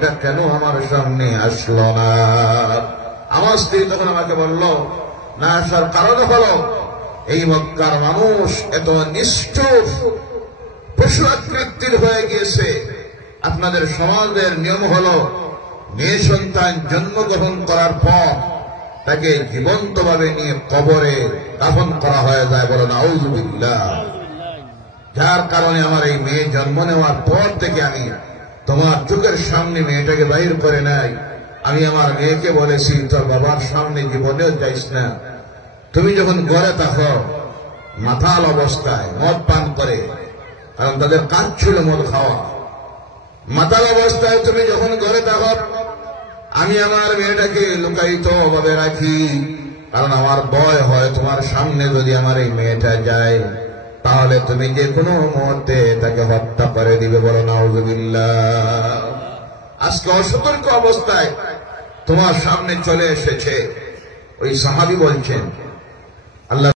মেয়েটা কেন আমার সামনে আসলো না? আমার স্ত্রী তখন আমাকে বলল, না আসার কারণ হলো এই মক্কার মানুষ এত নিষ্ঠুর পশু আকৃতির হয়ে গিয়েছে। আপনাদের সমাজের নিয়ম হলো মেয়ে সন্তান জন্মগ্রহণ করার পর তাকে জীবন্তভাবে নিয়ে কবরে দাফন করা হয়ে যায়। বলো নাউযুবিল্লাহ। যার কারণে আমার এই মেয়ে জন্ম নেওয়ার পর থেকে আমি তোমার চোখের সামনে মেয়েটাকে বাহির করে নাই। আমি আমার মেয়েকে বলেছি, তোর বাবার সামনে জীবনেও যাইস না। তুমি যখন ঘরে থাকো মাতাল অবস্থায় মদ পান করে, কারণ তাদের কাজ ছিল মদ খাওয়া, মাতাল অবস্থায় তুমি যখন ঘরে থাকো, আমি আমার মেয়েটাকে লুকায়িত ভাবে রাখি, কারণ আমার ভয় হয় তোমার সামনে যদি আমার এই মেয়েটা যায় তাহলে তুমি যে কোনো মুহূর্তে তাকে হত্যা করে দিবে। বলো নাউযুবিল্লাহ। আজকে অসতর্ক অবস্থায় তোমার সামনে চলে এসেছে। ওই সাহাবী বলছেন, আল্লাহ